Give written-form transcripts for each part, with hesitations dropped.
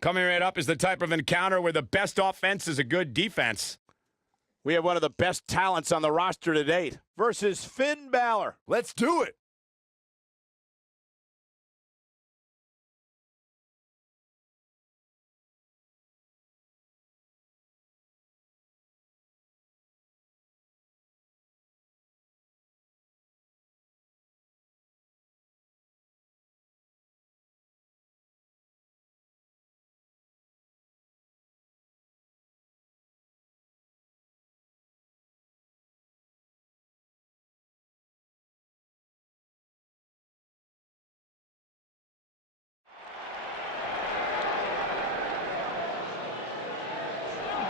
Coming right up is the type of encounter where the best offense is a good defense. We have one of the best talents on the roster to date versus Finn Balor. Let's do it.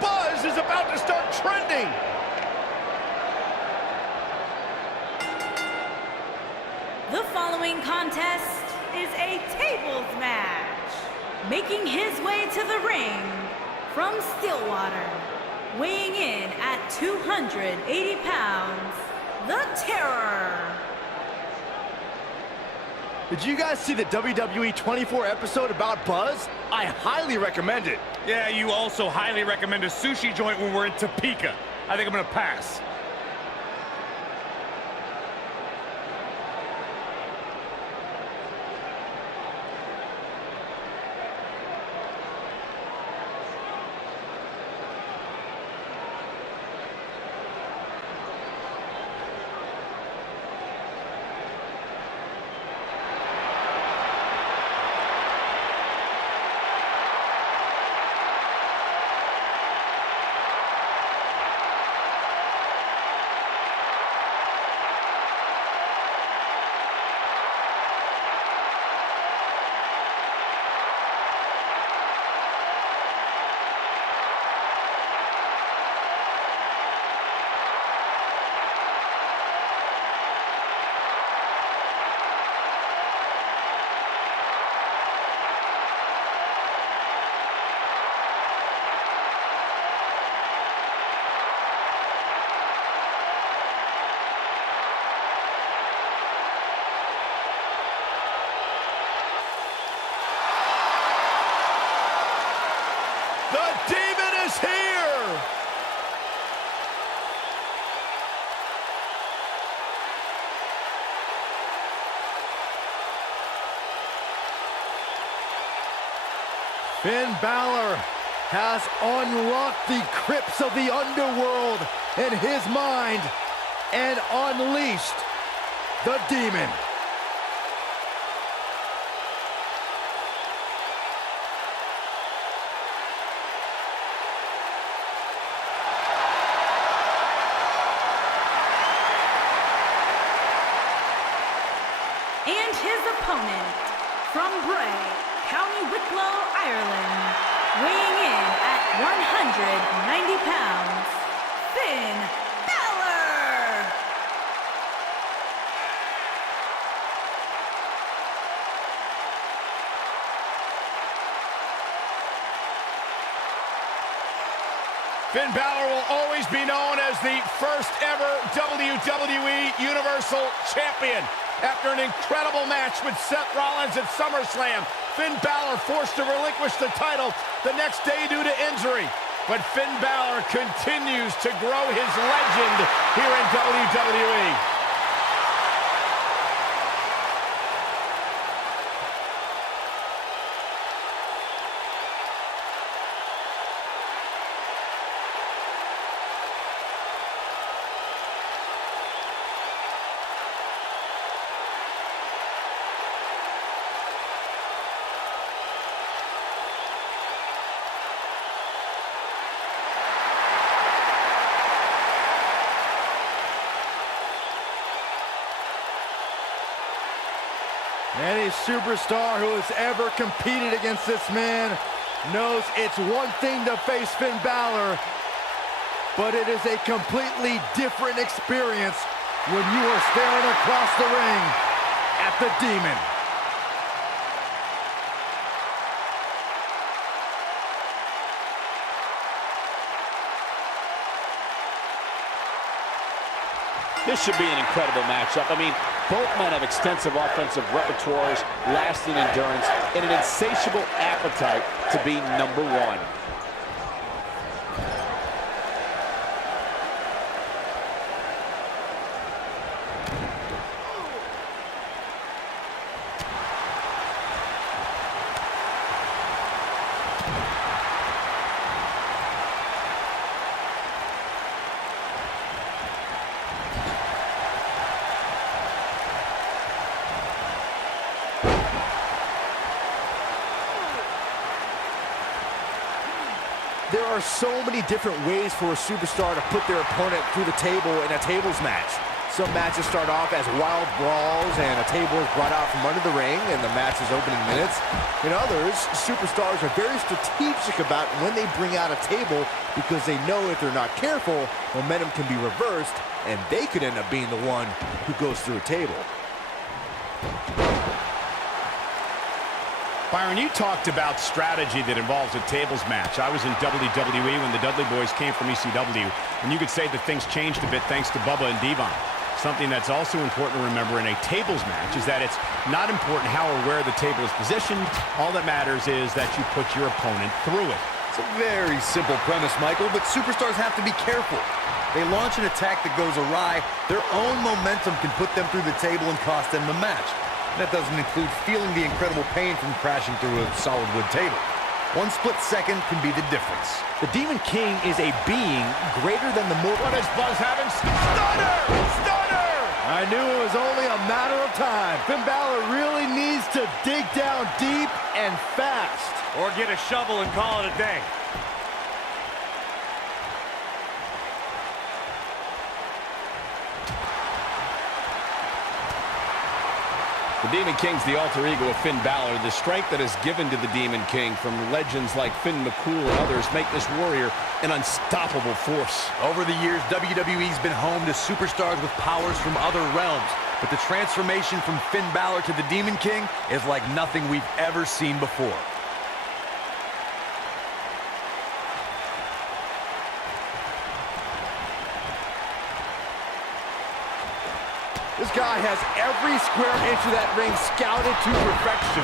Buzz is about to start trending. The following contest is a tables match. Making his way to the ring from Stillwater, weighing in at 280 pounds, the Terror. Did you guys see the WWE 24 episode about Buzz? I highly recommend it. Yeah, you also highly recommend a sushi joint when we're in Topeka. I think I'm going to pass. The Demon is here! Finn Balor has unlocked the crypts of the underworld in his mind and unleashed the demon. And his opponent from Bray, County Wicklow, Ireland, weighing in at 190 pounds, Finn Balor! Finn Balor will always be known as the first ever WWE Universal Champion. After an incredible match with Seth Rollins at SummerSlam, Finn Balor forced to relinquish the title the next day due to injury. But Finn Balor continues to grow his legend here in WWE. Any superstar who has ever competed against this man knows it's one thing to face Finn Balor, but it is a completely different experience when you are staring across the ring at the Demon. This should be an incredible matchup. I mean, both men have extensive offensive repertoires, lasting endurance, and an insatiable appetite to be number one. There are so many different ways for a superstar to put their opponent through the table in a tables match. Some matches start off as wild brawls and a table is brought out from under the ring in the match's opening minutes. In others, superstars are very strategic about when they bring out a table because they know if they're not careful, momentum can be reversed and they could end up being the one who goes through a table. Byron, you talked about strategy that involves a tables match. I was in WWE when the Dudley Boys came from ECW, and you could say that things changed a bit thanks to Bubba and Devon. Something that's also important to remember in a tables match is that it's not important how or where the table is positioned. All that matters is that you put your opponent through it. It's a very simple premise, Michael, but superstars have to be careful. They launch an attack that goes awry, their own momentum can put them through the table and cost them the match. That doesn't include feeling the incredible pain from crashing through a solid wood table. One split second can be the difference. The Demon King is a being greater than the mortal. What is Buzz having? Stunner! Stunner! I knew it was only a matter of time. Finn Balor really needs to dig down deep and fast. Or get a shovel and call it a day. The Demon King's the alter ego of Finn Balor. The strength that is given to the Demon King from legends like Finn McCool and others make this warrior an unstoppable force. Over the years, WWE's been home to superstars with powers from other realms. But the transformation from Finn Balor to the Demon King is like nothing we've ever seen before. This guy has every square inch of that ring scouted to perfection.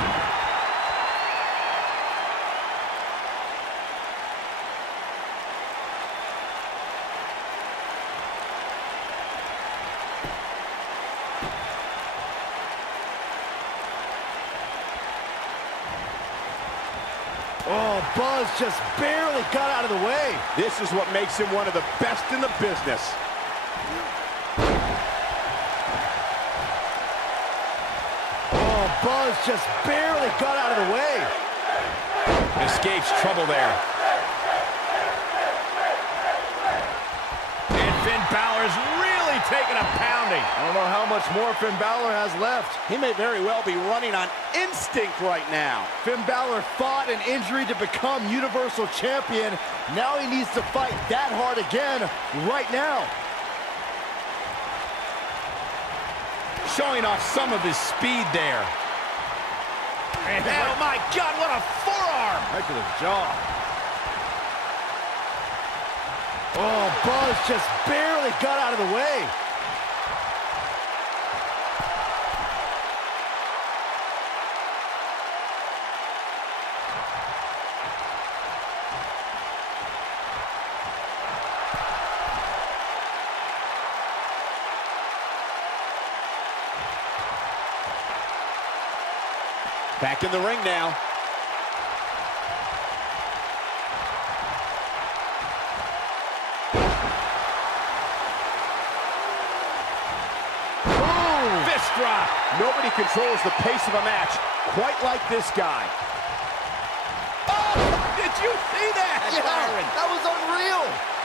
Oh, Buzz just barely got out of the way. This is what makes him one of the best in the business. Buzz just barely got out of the way. Escapes trouble there. And Finn Balor's really taking a pounding. I don't know how much more Finn Balor has left. He may very well be running on instinct right now. Finn Balor fought an injury to become Universal Champion. Now he needs to fight that hard again right now. Showing off some of his speed there. And oh my God, what a forearm! Right to the jaw. Oh, Buzz just barely got out of the way. Back in the ring now. Boom! Fist drop. Nobody controls the pace of a match quite like this guy. Oh, did you see that, Yeah, Byron? that was unreal.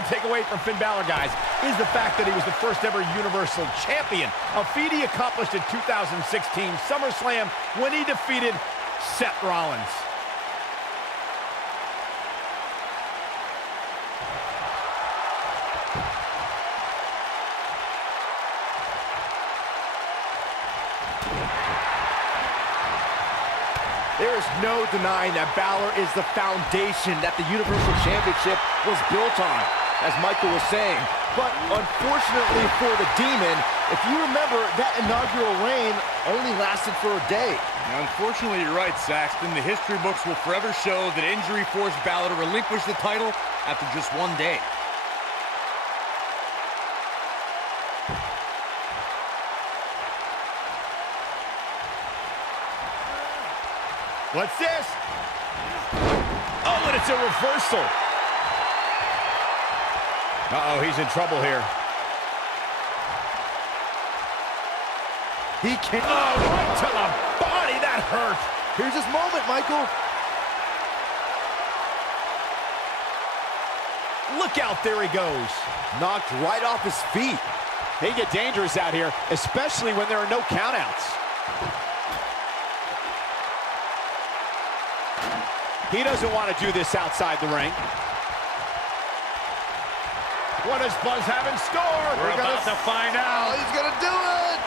to take away from Finn Balor, guys, is the fact that he was the first ever Universal Champion. A feat he accomplished in 2016 SummerSlam when he defeated Seth Rollins. There is no denying that Balor is the foundation that the Universal Championship was built on, as Michael was saying. But unfortunately for the Demon, if you remember, that inaugural reign only lasted for a day. Now, unfortunately, you're right, Saxton. The history books will forever show that injury forced Balor to relinquish the title after just one day. What's this? Oh, and it's a reversal. Uh-oh, he's in trouble here. He can't. Oh, right to the body. That hurt. Here's his moment, Michael. Look out, there he goes. Knocked right off his feet. They get dangerous out here, especially when there are no countouts. He doesn't want to do this outside the ring. What does Buzz have in store? We're about to find out. He's gonna do it.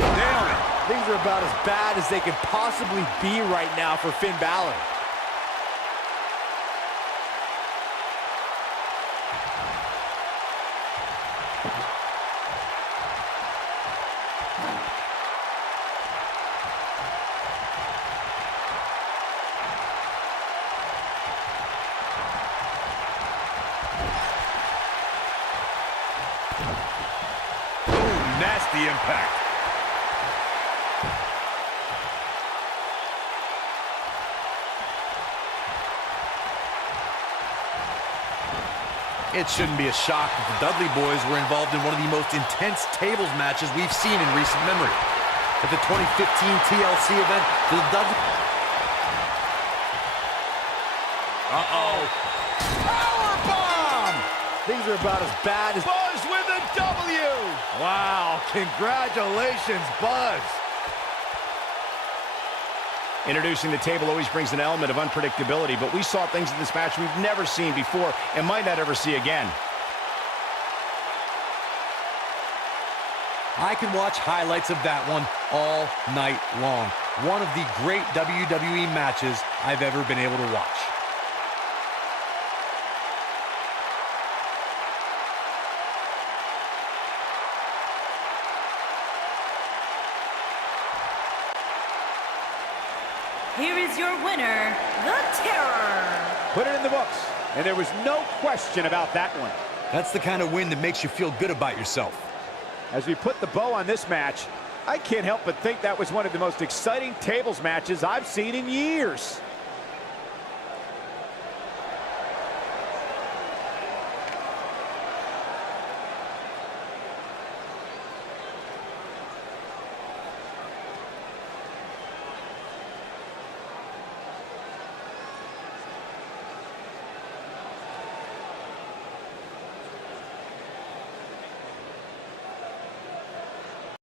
Nailed it. Things are about as bad as they could possibly be right now for Finn Balor. Nasty impact. It shouldn't be a shock that the Dudley Boys were involved in one of the most intense tables matches we've seen in recent memory. At the 2015 TLC event, the Dudley... Uh-oh. Powerbomb! Things are about as bad as... Buzz with a W! Wow, congratulations, Buzz. Introducing the table always brings an element of unpredictability, but we saw things in this match we've never seen before and might not ever see again. I can watch highlights of that one all night long. One of the great WWE matches I've ever been able to watch. Here is your winner, The Terror. Put it in the books, and there was no question about that one. That's the kind of win that makes you feel good about yourself. As we put the bow on this match, I can't help but think that was one of the most exciting tables matches I've seen in years.